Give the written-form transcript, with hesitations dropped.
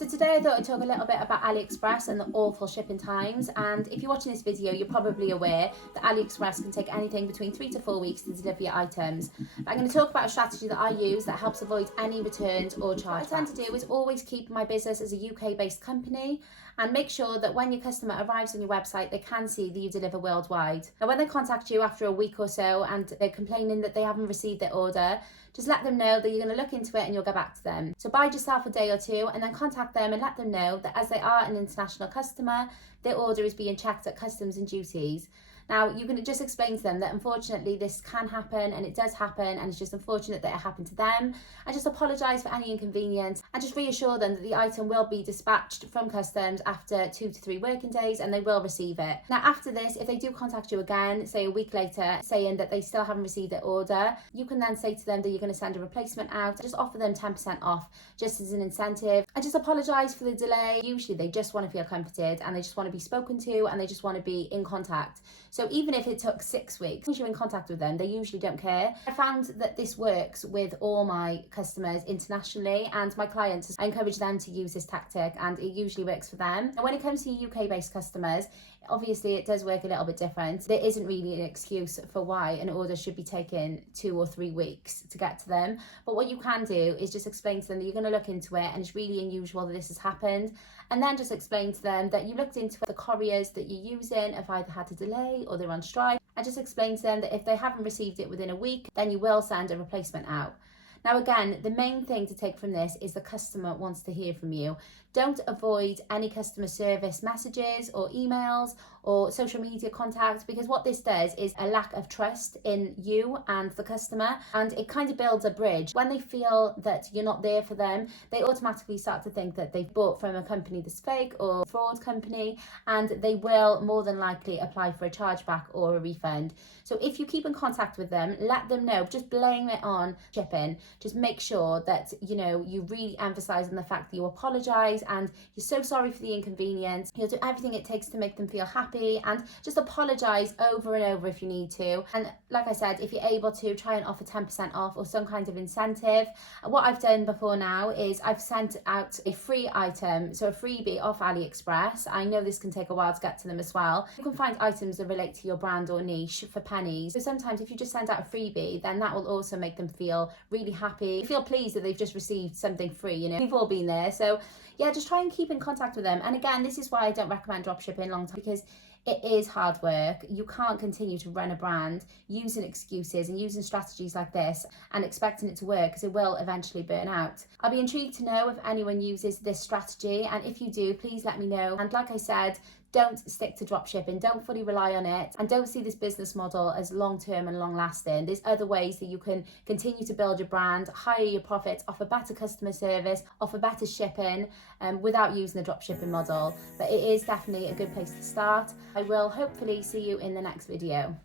So today I thought I'd talk a little bit about Aliexpress and the awful shipping times. And if you're watching this video, you're probably aware that Aliexpress can take anything between 3 to 4 weeks to deliver your items. But I'm going to talk about a strategy that I use that helps avoid any returns or chargebacks. What I tend to do is always keep my business as a UK-based company and make sure that when your customer arrives on your website, they can see that you deliver worldwide. Now, when they contact you after a week or so and they're complaining that they haven't received their order, just let them know that you're going to look into it and you'll get back to them. So buy yourself a day or two and then contact them and let them know that as they are an international customer, their order is being checked at customs and duties. Now, you can just explain to them that unfortunately this can happen and it does happen and it's just unfortunate that it happened to them, and just apologise for any inconvenience and just reassure them that the item will be dispatched from customs after 2 to 3 working days and they will receive it. Now, after this, if they do contact you again, say a week later, saying that they still haven't received their order, you can then say to them that you're going to send a replacement out. Just offer them 10% off just as an incentive and just apologise for the delay. Usually they just want to feel comforted and they just want to be spoken to and they just want to be in contact. So even if it took 6 weeks, once you're in contact with them, they usually don't care. I found that this works with all my customers internationally, and my clients, I encourage them to use this tactic and it usually works for them. And when it comes to UK-based customers, obviously it does work a little bit different. There isn't really an excuse for why an order should be taking 2 or 3 weeks to get to them. But what you can do is just explain to them that you're going to look into it and it's really unusual that this has happened. And then just explain to them that you looked into it. The couriers that you're using have either had a delay or they're on strike. And just explain to them that if they haven't received it within a week, then you will send a replacement out. Now, again, the main thing to take from this is the customer wants to hear from you. Don't avoid any customer service messages or emails or social media contact, because what this does is a lack of trust in you and the customer, and it kind of builds a bridge. When they feel that you're not there for them, they automatically start to think that they've bought from a company that's fake or fraud company, and they will more than likely apply for a chargeback or a refund. So if you keep in contact with them, let them know, just blame it on shipping. Just make sure that you really emphasize on the fact that you apologize and you're so sorry for the inconvenience. You'll do everything it takes to make them feel happy, and just apologize over and over if you need to. And like I said, if you're able to, try and offer 10% off or some kind of incentive. What I've done before now is I've sent out a free item, so a freebie off Aliexpress. I know this can take a while to get to them as well. You can find items that relate to your brand or niche for pennies. So sometimes if you just send out a freebie, then that will also make them feel really happy, feel pleased that they've just received something free. We've all been there. So yeah, just try and keep in contact with them. And again, this is why I don't recommend dropshipping long term, because it is hard work. You can't continue to run a brand using excuses and using strategies like this and expecting it to work, because it will eventually burn out. I'll be intrigued to know if anyone uses this strategy, and if you do, please let me know. And like I said, don't stick to dropshipping, don't fully rely on it, and don't see this business model as long-term and long-lasting. There's other ways that you can continue to build your brand, higher your profits, offer better customer service, offer better shipping without using the dropshipping model. But it is definitely a good place to start. I will hopefully see you in the next video.